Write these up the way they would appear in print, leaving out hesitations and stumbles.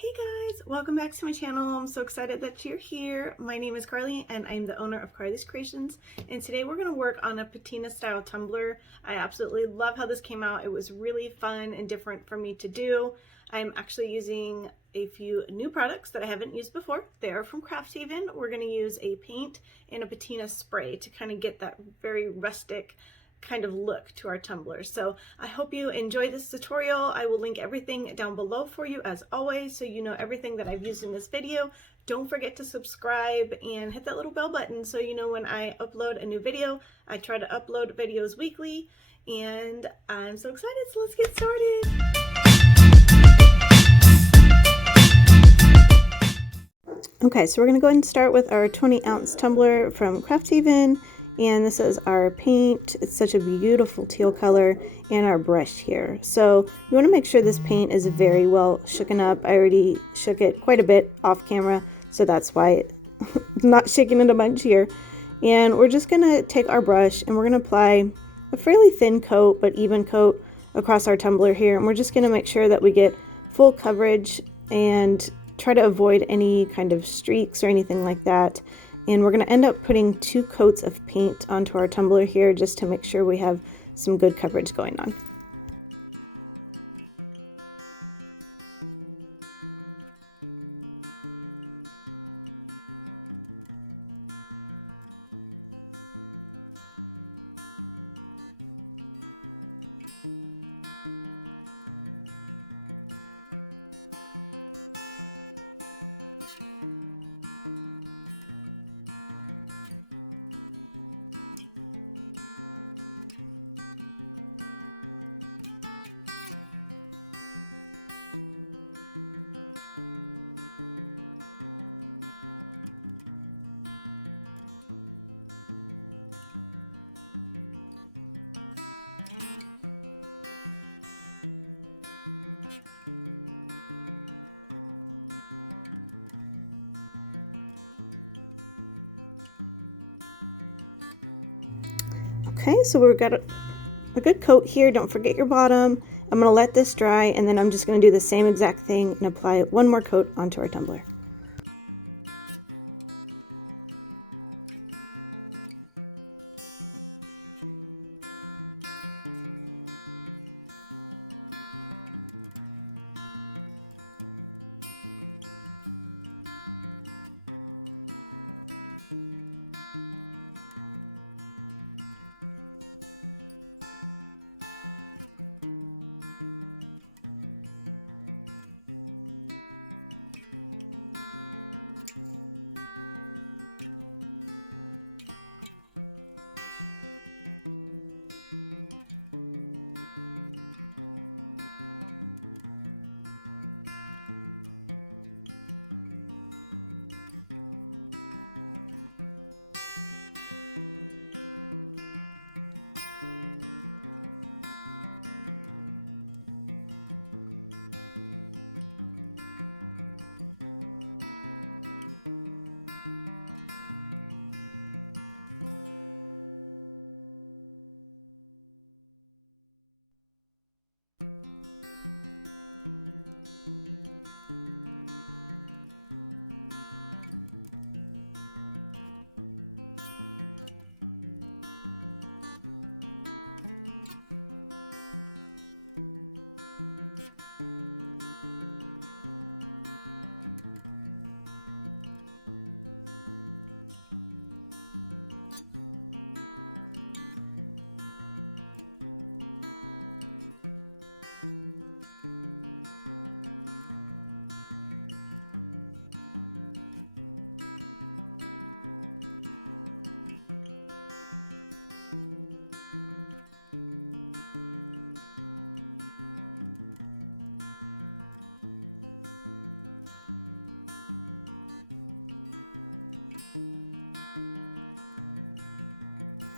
Hey guys, welcome back to my channel. I'm so excited that you're here. My name is Carly and I'm the owner of Carly's Creations, and today we're going to work on a patina style tumbler. I absolutely love how this came out. It was really fun and different for me to do. I'm actually using a few new products that I haven't used before. They are from Craft Haven. We're going to use a paint and a patina spray to kind of get that very rustic kind of look to our tumbler. So I hope you enjoy this tutorial. I will link everything down below for you as always, so you know everything that I've used in this video. Don't forget to subscribe and hit that little bell button so you know when I upload a new video. I try to upload videos weekly and I'm so excited, so let's get started. Okay, so we're going to go ahead and start with our 20-ounce tumbler from Craft Haven, and this is our paint. It's such a beautiful teal color, and our brush here. So you want to make sure this paint is very well shooken up. I already shook it quite a bit off camera, so that's why it's not shaking it a bunch here. And we're just going to take our brush and we're going to apply a fairly thin coat but even coat across our tumbler here, and we're just going to make sure that we get full coverage and try to avoid any kind of streaks or anything like that. And we're going to end up putting 2 coats of paint onto our tumbler here just to make sure we have some good coverage going on. Okay, so we've got a good coat here. Don't forget your bottom. I'm going to let this dry, and then I'm just going to do the same exact thing and apply one more coat onto our tumbler.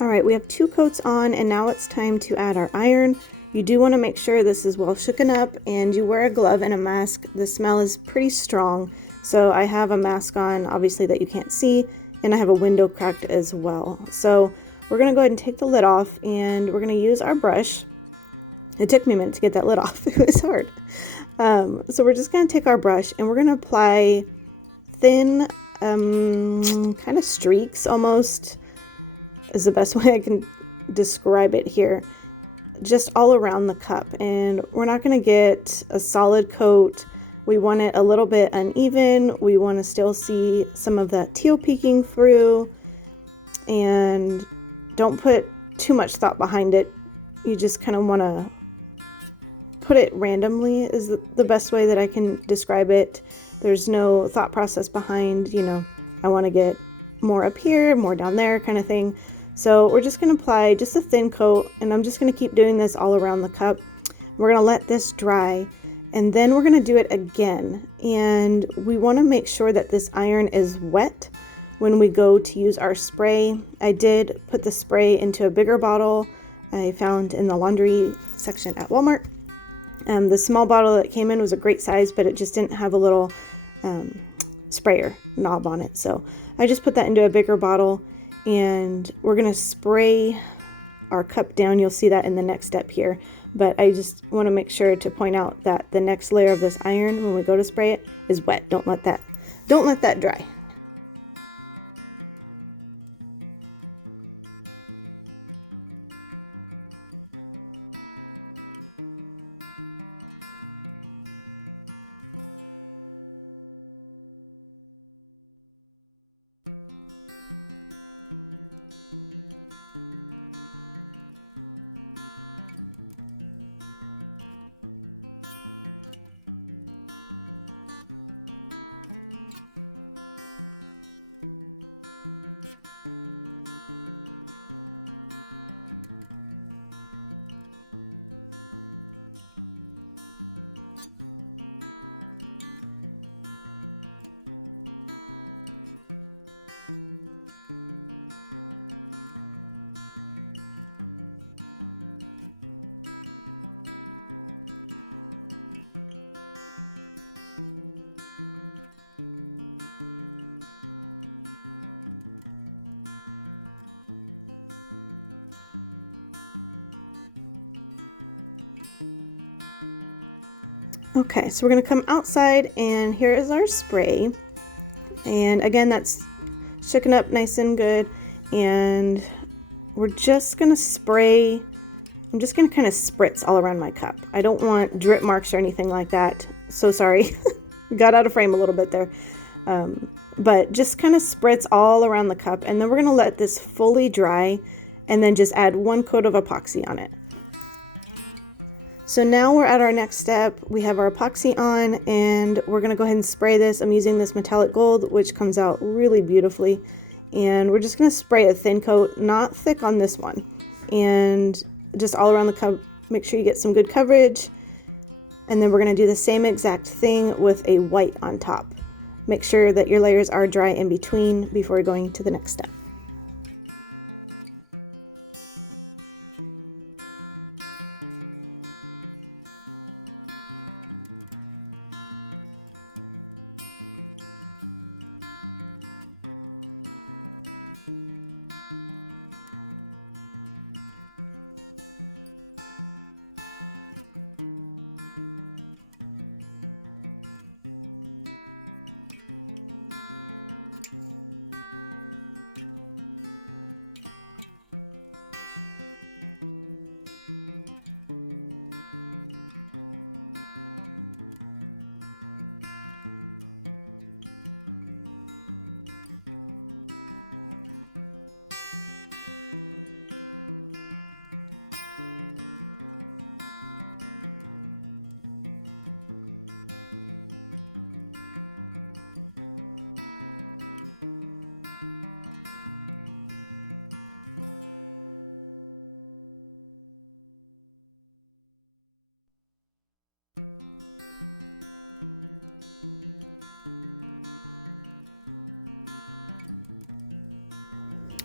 Alright, we have 2 coats on, and now it's time to add our iron. You do want to make sure this is well shooken up, and you wear a glove and a mask. The smell is pretty strong, so I have a mask on, obviously, that you can't see, and I have a window cracked as well. So we're going to go ahead and take the lid off, and we're going to use our brush. It took me a minute to get that lid off. It was hard. So we're just going to take our brush and we're going to apply thin kind of streaks, almost is the best way I can describe it here, just all around the cup. And we're not going to get a solid coat. We want it a little bit uneven. We want to still see some of that teal peeking through, and don't put too much thought behind it. You just kind of want to put it randomly is the best way that I can describe it. There's no thought process behind, you know, I want to get more up here, more down there kind of thing. So we're just going to apply just a thin coat, and I'm just going to keep doing this all around the cup. We're going to let this dry, and then we're going to do it again. And we want to make sure that this iron is wet when we go to use our spray. I did put the spray into a bigger bottle I found in the laundry section at Walmart. The small bottle that came in was a great size, but it just didn't have a little sprayer knob on it. So I just put that into a bigger bottle, and we're going to spray our cup down. You'll see that in the next step here, but I just want to make sure to point out that the next layer of this iron, when we go to spray it, is wet. Don't let that dry. Okay, so we're going to come outside, and here is our spray. And again, that's shooken up nice and good. And we're just going to spray. I'm just going to kind of spritz all around my cup. I don't want drip marks or anything like that. So sorry. Got out of frame a little bit there. But just kind of spritz all around the cup. And then we're going to let this fully dry, and then just add one coat of epoxy on it. So now we're at our next step. We have our epoxy on, and we're going to go ahead and spray this. I'm using this metallic gold, which comes out really beautifully. And we're just going to spray a thin coat, not thick on this one. And just all around the cup, make sure you get some good coverage. And then we're going to do the same exact thing with a white on top. Make sure that your layers are dry in between before going to the next step.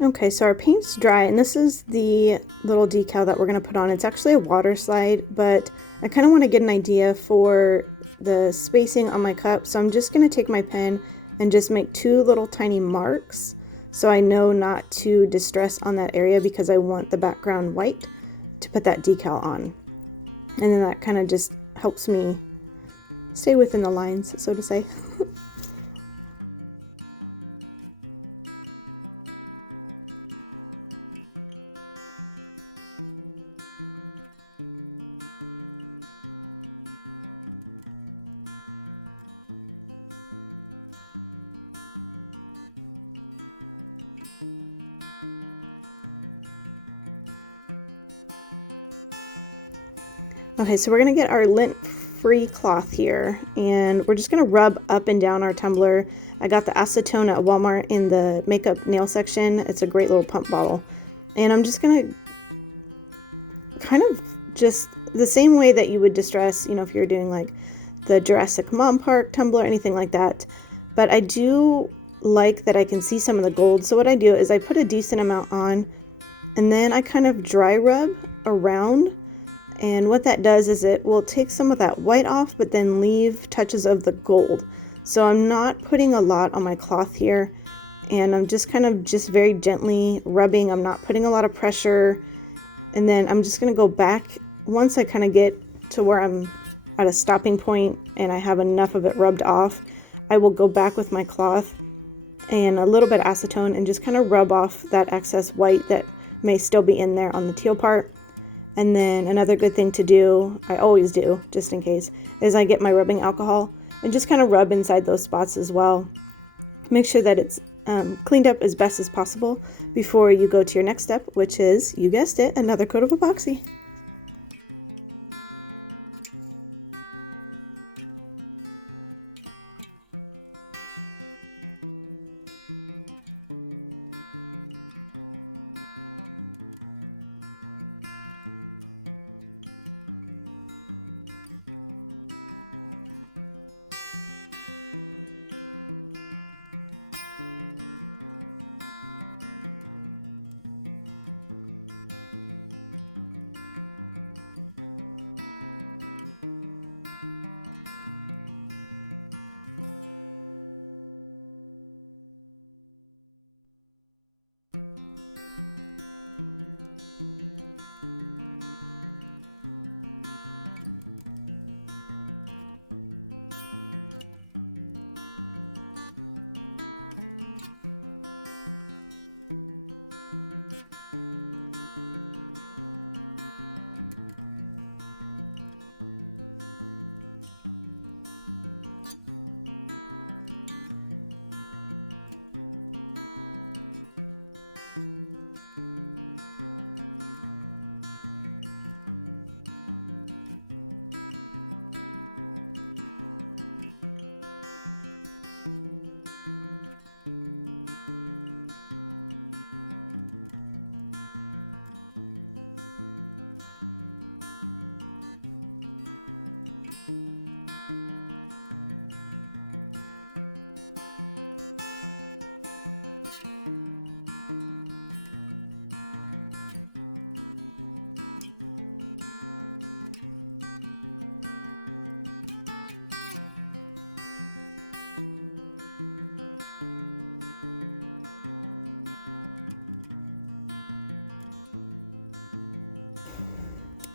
Okay, so our paint's dry, and this is the little decal that we're going to put on. It's actually a Waterslide, but I kind of want to get an idea for the spacing on my cup, so I'm just going to take my pen and just make two little tiny marks so I know not to distress on that area, because I want the background white to put that decal on. And then that kind of just helps me stay within the lines, so to say. Okay, so we're gonna get our lint-free cloth here, and we're just gonna rub up and down our tumbler. I got the acetone at Walmart in the makeup nail section. It's a great little pump bottle. And I'm just gonna kind of just the same way that you would distress, you know, if you're doing like the Jurassic Mom Park tumbler, anything like that. But I do like that I can see some of the gold. So what I do is I put a decent amount on, and then I kind of dry rub around. And what that does is it will take some of that white off, but then leave touches of the gold. So I'm not putting a lot on my cloth here, and I'm just kind of just very gently rubbing. I'm not putting a lot of pressure. And then I'm just gonna go back once I kind of get to where I'm at a stopping point and I have enough of it rubbed off. I will go back with my cloth and a little bit of acetone and just kind of rub off that excess white that may still be in there on the teal part. And then another good thing to do, I always do, just in case, is I get my rubbing alcohol and just kind of rub inside those spots as well. Make sure that it's cleaned up as best as possible before you go to your next step, which is, you guessed it, another coat of epoxy.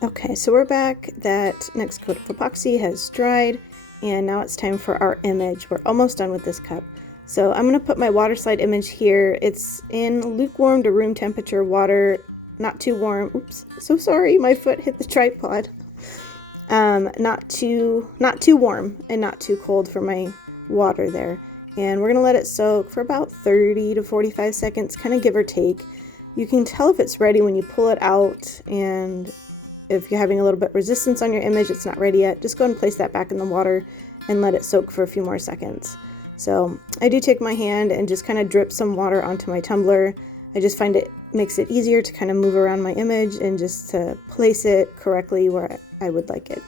Okay, so we're back. That next coat of epoxy has dried, and now it's time for our image. We're almost done with this cup. So I'm going to put my Waterslide image here. It's in lukewarm to room temperature water, not too warm. Oops, so sorry, my foot hit the tripod. Not too warm and not too cold for my water there. And we're going to let it soak for about 30 to 45 seconds, kind of give or take. You can tell if it's ready when you pull it out, and if you're having a little bit of resistance on your image, it's not ready yet, just go and place that back in the water and let it soak for a few more seconds. So I do take my hand and just kind of drip some water onto my tumbler. I just find it makes it easier to kind of move around my image and just to place it correctly where I would like it.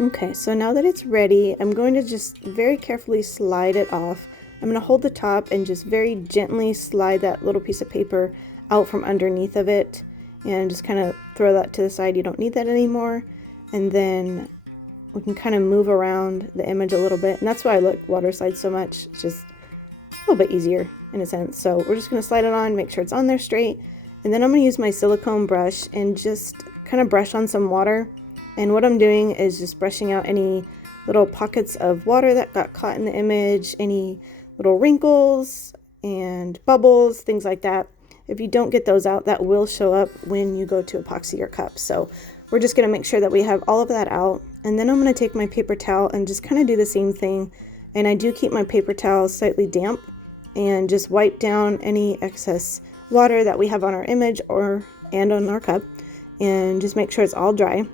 Okay, so now that it's ready, I'm going to just very carefully slide it off. I'm going to hold the top and just very gently slide that little piece of paper out from underneath of it, and just kind of throw that to the side. You don't need that anymore. And then we can kind of move around the image a little bit, and that's why I like Waterslide so much. It's just little bit easier in a sense. So we're just going to slide it on, make sure it's on there straight, and then I'm going to use my silicone brush and just kind of brush on some water. And what I'm doing is just brushing out any little pockets of water that got caught in the image, any little wrinkles and bubbles, things like that. If you don't get those out, that will show up when you go to epoxy your cup. So we're just going to make sure that we have all of that out. And then I'm going to take my paper towel and just kind of do the same thing. And I do keep my paper towel slightly damp and just wipe down any excess water that we have on our image and on our cup, and just make sure it's all dry.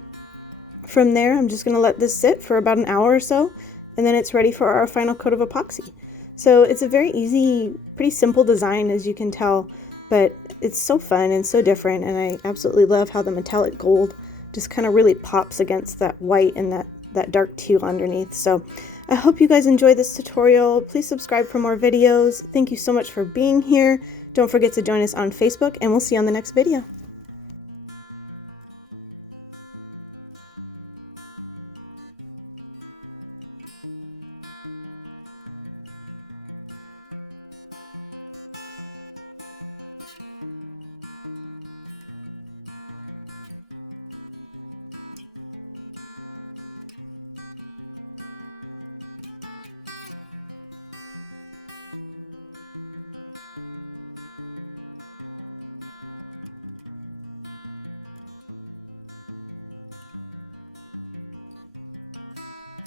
From there, I'm just going to let this sit for about an hour or so, and then it's ready for our final coat of epoxy. So it's a very easy, pretty simple design, as you can tell, but it's so fun and so different, and I absolutely love how the metallic gold just kind of really pops against that white and that dark teal underneath. So I hope you guys enjoyed this tutorial. Please subscribe for more videos. Thank you so much for being here. Don't forget to join us on Facebook, and we'll see you on the next video.